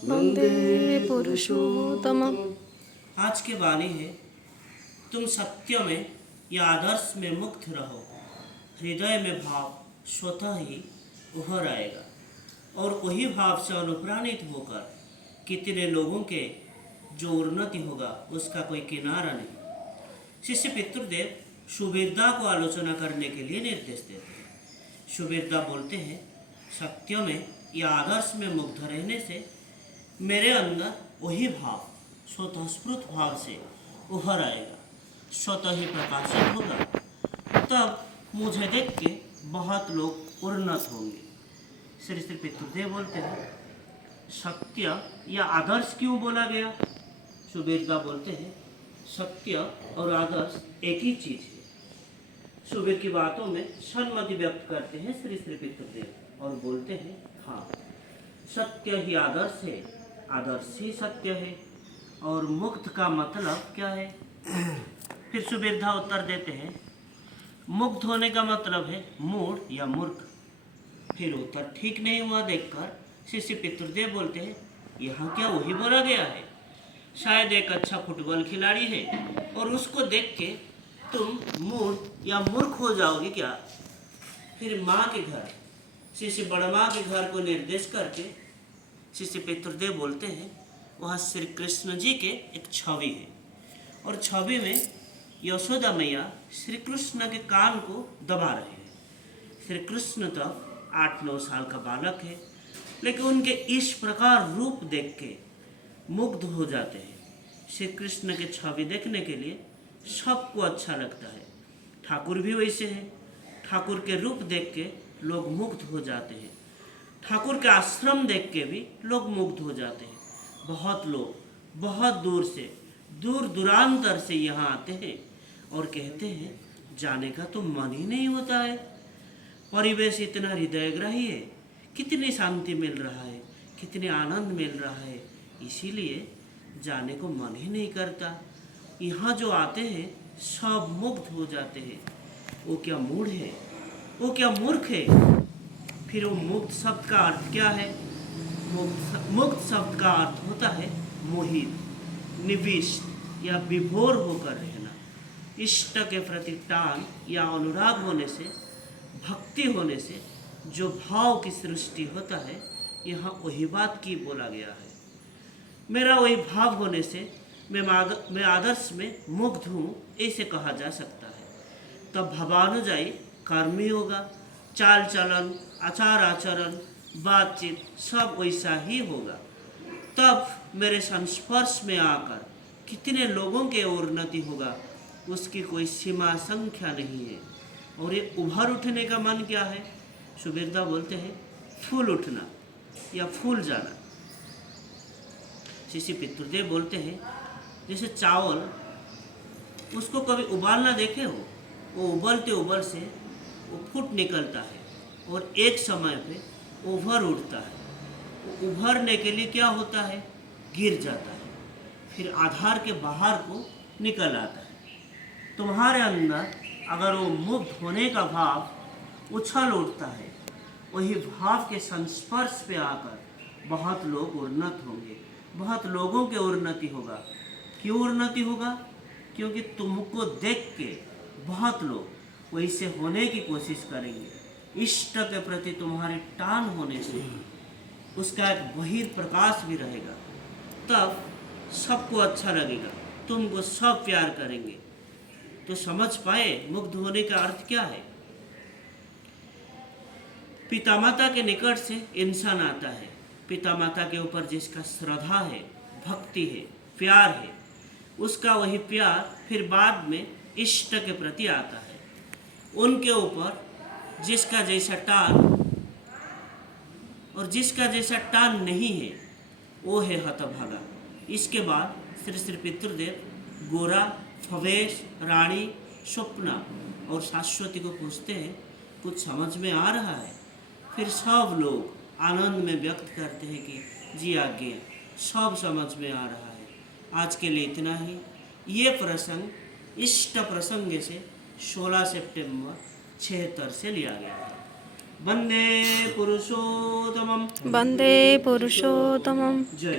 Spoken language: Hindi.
वंदे पुरुषोत्तमम्। आज की वाणी है, तुम सत्य में या आदर्श में मुक्त रहो, हृदय में भाव स्वतः ही उभर आएगा और वही भाव से अनुप्राणित होकर कितने लोगों के जो उन्नति होगा उसका कोई किनारा नहीं। शिष्य पितृदेव सुबीरदा को आलोचना करने के लिए निर्देश देते हैं। सुबीरदा बोलते हैं, सत्य में या आदर्श में मुग्ध रहने से मेरे अंदर वही भाव स्वतःस्फूर्त भाव से उभर आएगा, स्वतः ही प्रकाशित होगा, तब मुझे देख के बहुत लोग उन्नत होंगे। श्री श्री पितृदेव बोलते हैं, सत्य या आदर्श क्यों बोला गया? सुबीरदा बोलते हैं, सत्य और आदर्श एक ही चीज है। सुबीर की बातों में सहमति व्यक्त करते हैं श्री श्री पितृदेव और बोलते हैं, हाँ, सत्य ही आदर्श है, आदर्श ही सत्य है। और मुक्त का मतलब क्या है? फिर सुबीरदा उत्तर देते हैं, मुक्त होने का मतलब है मूढ़ या मूर्ख। फिर उत्तर ठीक नहीं हुआ देखकर शिष्य पितृदेव बोलते हैं, यहाँ क्या वही बोला गया है? शायद एक अच्छा फुटबॉल खिलाड़ी है और उसको देख के तुम मूढ़ या मूर्ख हो जाओगे क्या? फिर माँ के घर, शिष्य बड़माँ के घर को निर्देश करके शिष्य पितृदेव बोलते हैं, वहाँ श्री कृष्ण जी के एक छवि है और छवि में यशोदा मैया श्री कृष्ण के कान को दबा रहे हैं। श्री कृष्ण तो 8-9 साल का बालक है, लेकिन उनके इस प्रकार रूप देख के मुग्ध हो जाते हैं। श्री कृष्ण के छवि देखने के लिए सबको अच्छा लगता है। ठाकुर भी वैसे हैं, ठाकुर के रूप देख के लोग मुग्ध हो जाते हैं। ठाकुर के आश्रम देख के भी लोग मुग्ध हो जाते हैं। बहुत लोग बहुत दूर से, दूर दूरांतर से यहाँ आते हैं और कहते हैं, जाने का तो मन ही नहीं होता है। परिवेश इतना हृदयग्राही है, कितनी शांति मिल रहा है, कितने आनंद मिल रहा है, इसीलिए जाने को मन ही नहीं करता। यहाँ जो आते हैं सब मुग्ध हो जाते हैं। वो क्या मूढ़ है, वो क्या मूर्ख है? फिर वो मुक्त शब्द का अर्थ क्या है? मुक्त शब्द का अर्थ होता है मोहित, निविष्ट या विभोर होकर रहना। इष्ट के प्रति टान या अनुराग होने से, भक्ति होने से जो भाव की सृष्टि होता है, यहाँ वही बात की बोला गया है। मेरा वही भाव होने से मैं आदर्श में मुग्ध हूँ, ऐसे कहा जा सकता है। तब भावानुजाई कर्म ही होगा, चाल चलन, आचार आचरण, बातचीत सब वैसा ही होगा। तब मेरे संस्पर्श में आकर कितने लोगों के उन्नति होगा, उसकी कोई सीमा संख्या नहीं है। और ये उभर उठने का मन क्या है? सुबीरदा बोलते हैं, फूल उठना या फूल जाना। शिष्य पितृदेव बोलते हैं, जैसे चावल, उसको कभी उबालना देखे हो? वो उबलते उबल से वो फूट निकलता है और एक समय पे उभर उठता है। वो उभरने के लिए क्या होता है? गिर जाता है, फिर आधार के बाहर को निकल आता है। तुम्हारे अंदर अगर वो मुक्त होने का भाव उछल उठता है, वही भाव के संस्पर्श पे आकर बहुत लोग उन्नत होंगे, बहुत लोगों के उन्नति होगा। क्यों उन्नति होगा? क्योंकि तुमको देख के बहुत लोग वैसे होने की कोशिश करेंगे। इष्ट के प्रति तुम्हारे टान होने से उसका एक बहिर्प्रकाश भी रहेगा, तब सबको अच्छा लगेगा, तुमको सब प्यार करेंगे। तो समझ पाए मुग्ध होने का अर्थ क्या है? पिता माता के निकट से इंसान आता है, पिता माता के ऊपर जिसका श्रद्धा है, भक्ति है, प्यार है, उसका वही प्यार फिर बाद में इष्ट के प्रति आता है। उनके ऊपर जिसका जैसा टान और जिसका जैसा टान नहीं है, वो है हतभागा। इसके बाद श्री श्री पितृदेव गोरा, फवेश, रानी, स्वप्ना और शाश्वती को पूछते हैं, कुछ समझ में आ रहा है? फिर सब लोग आनंद में व्यक्त करते हैं कि जी आज्ञा, सब समझ में आ रहा है। आज के लिए इतना ही। ये प्रसंग इष्ट प्रसंग से 16 सितंबर 76 से लिया गया है। वंदे पुरुषोत्तमम। वन्दे पुरुषोत्तमं। जय